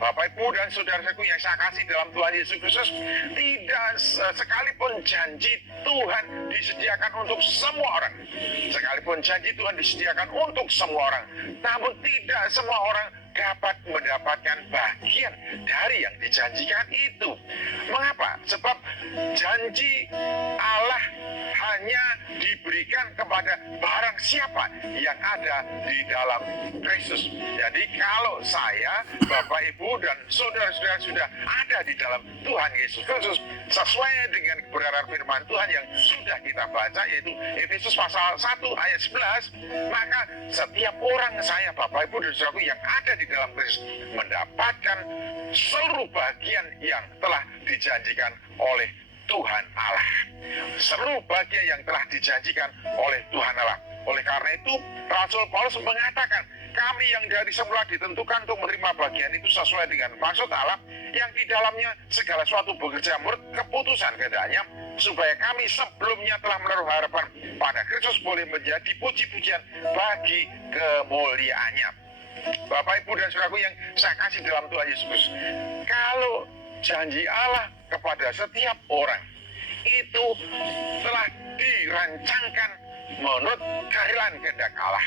Bapak, Ibu, dan saudaraku yang saya kasih dalam Tuhan Yesus Kristus, tidak sekalipun janji Tuhan disediakan untuk semua orang. Sekalipun janji Tuhan disediakan untuk semua orang, namun tidak semua orang dapat mendapatkan bagian dari yang dijanjikan itu. Mengapa? Sebab janji Allah hanya diberikan kepada barang siapa yang ada di dalam Kristus. Jadi kalau saya, Bapak, Ibu, dan saudara-saudara sudah ada di dalam Tuhan Yesus Kristus, sesuai dengan kebenaran firman Tuhan yang sudah kita baca, yaitu Efesus pasal 1 ayat 11, maka setiap orang saya, Bapak, Ibu, dan saudaraku yang ada di dalam Kristus mendapatkan seluruh bagian yang telah dijanjikan oleh Tuhan Allah. Seluruh bagian yang telah dijanjikan oleh Tuhan Allah. Oleh karena itu, Rasul Paulus mengatakan, kami yang dari semula ditentukan untuk menerima bagian itu sesuai dengan maksud Allah, yang di dalamnya segala sesuatu bekerja menurut keputusan kehendaknya, supaya kami sebelumnya telah menaruh harapan pada Kristus boleh menjadi puji-pujian bagi kemuliaannya. Bapak, Ibu, dan saudaraku yang saya kasih dalam Tuhan Yesus, kalau janji Allah kepada setiap orang itu telah dirancangkan menurut kerelaan kehendak Allah,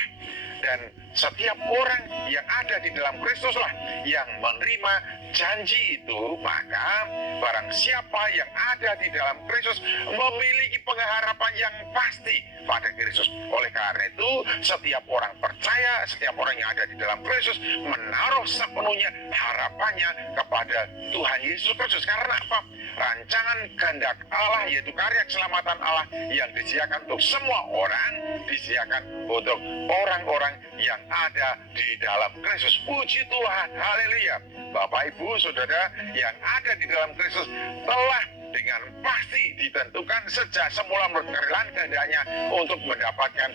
dan setiap orang yang ada di dalam Kristus lah yang menerima janji itu, maka barang siapa yang ada di dalam Kristus memiliki pengharapan yang pasti pada Kristus. Oleh karena itu, setiap orang percaya, setiap orang yang ada di dalam Kristus menaruh sepenuhnya harapannya kepada Tuhan Yesus Kristus. Karena apa? Rancangan kehendak Allah, yaitu karya keselamatan Allah yang disediakan untuk semua orang, disediakan untuk orang-orang yang ada di dalam Kristus. Puji Tuhan, haleluya. Bapak, Ibu, saudara yang ada di dalam Kristus telah dengan pasti ditentukan sejak semula menurut kerelaan kehendaknya untuk mendapatkan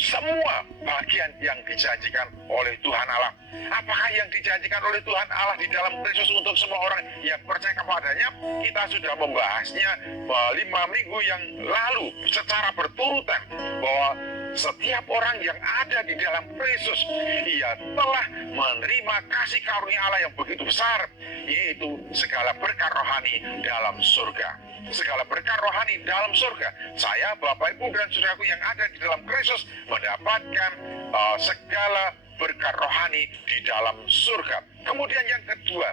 semua bagian yang dijanjikan oleh Tuhan Allah. Apakah yang dijanjikan oleh Tuhan Allah di dalam Kristus untuk semua orang yang percaya kepadanya? Kita sudah membahasnya 5 minggu yang lalu secara berturutan, bahwa setiap orang yang ada di dalam Kristus, ia telah menerima kasih karunia Allah yang begitu besar, yaitu segala berkat rohani dalam surga. Segala berkat rohani dalam surga. Saya, Bapak, Ibu, dan saudaraku yang ada di dalam Kristus mendapatkan segala berkat rohani di dalam surga. Kemudian yang kedua,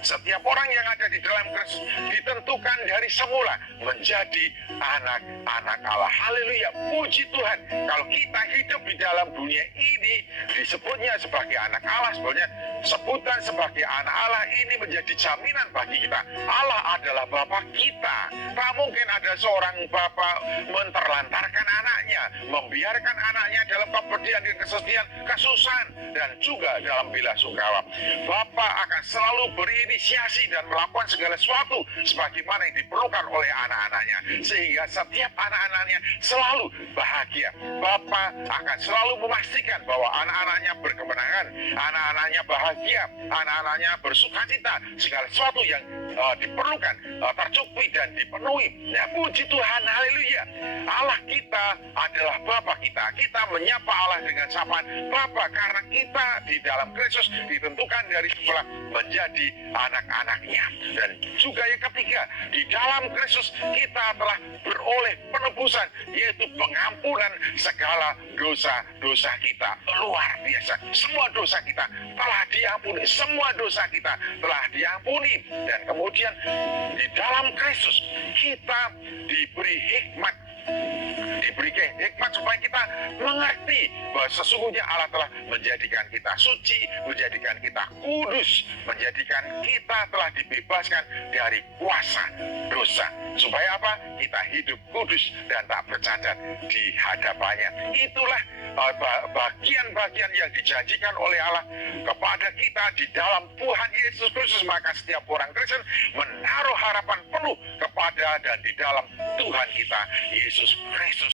setiap orang yang ada di dalam Kristus ditentukan dari semula menjadi anak-anak Allah. Haleluya, puji Tuhan. Kalau kita hidup di dalam dunia ini disebutnya sebagai anak Allah, sebenarnya sebutan sebagai anak Allah ini menjadi jaminan bagi kita. Allah adalah Bapa kita. Tak mungkin ada seorang bapa menterlantarkan anaknya, membiarkan anaknya dalam kepedihan dan kesedihan, kesusahan, dan juga dalam bela sungkawa. Bapa akan selalu berinisiasi dan melakukan segala sesuatu sebagaimana yang diperlukan oleh anak-anaknya, sehingga setiap anak-anaknya selalu bahagia. Bapa akan selalu memastikan bahwa anak-anaknya berkemenangan, anak-anaknya bahagia, anak-anaknya bersukacita, segala sesuatu yang diperlukan tercukupi dan dipenuhi. Ya, puji Tuhan, haleluya. Allah kita adalah Bapa kita. Kita menyapa Allah dengan sapaan Bapa karena kita di dalam Kristus ditentukan dari semula menjadi anak-anaknya. Dan juga yang ketiga, di dalam Kristus kita telah beroleh penebusan, yaitu pengampunan segala dosa-dosa kita. Luar biasa, semua dosa kita telah diampuni, semua dosa kita telah diampuni. Dan kemudian di dalam Kristus kita diberi hikmat, supaya kita mengerti bahwa sesungguhnya Allah telah menjadikan kita suci, menjadikan kita kudus, menjadikan kita telah dibebaskan dari kuasa dosa. Supaya apa? Kita hidup kudus dan tak bercacat di hadapannya. Itulah bagian-bagian yang dijanjikan oleh Allah kepada kita di dalam Tuhan Yesus Kristus. Maka setiap orang Kristen menaruh harapan penuh kepada dan di dalam Tuhan kita Yesus Kristus.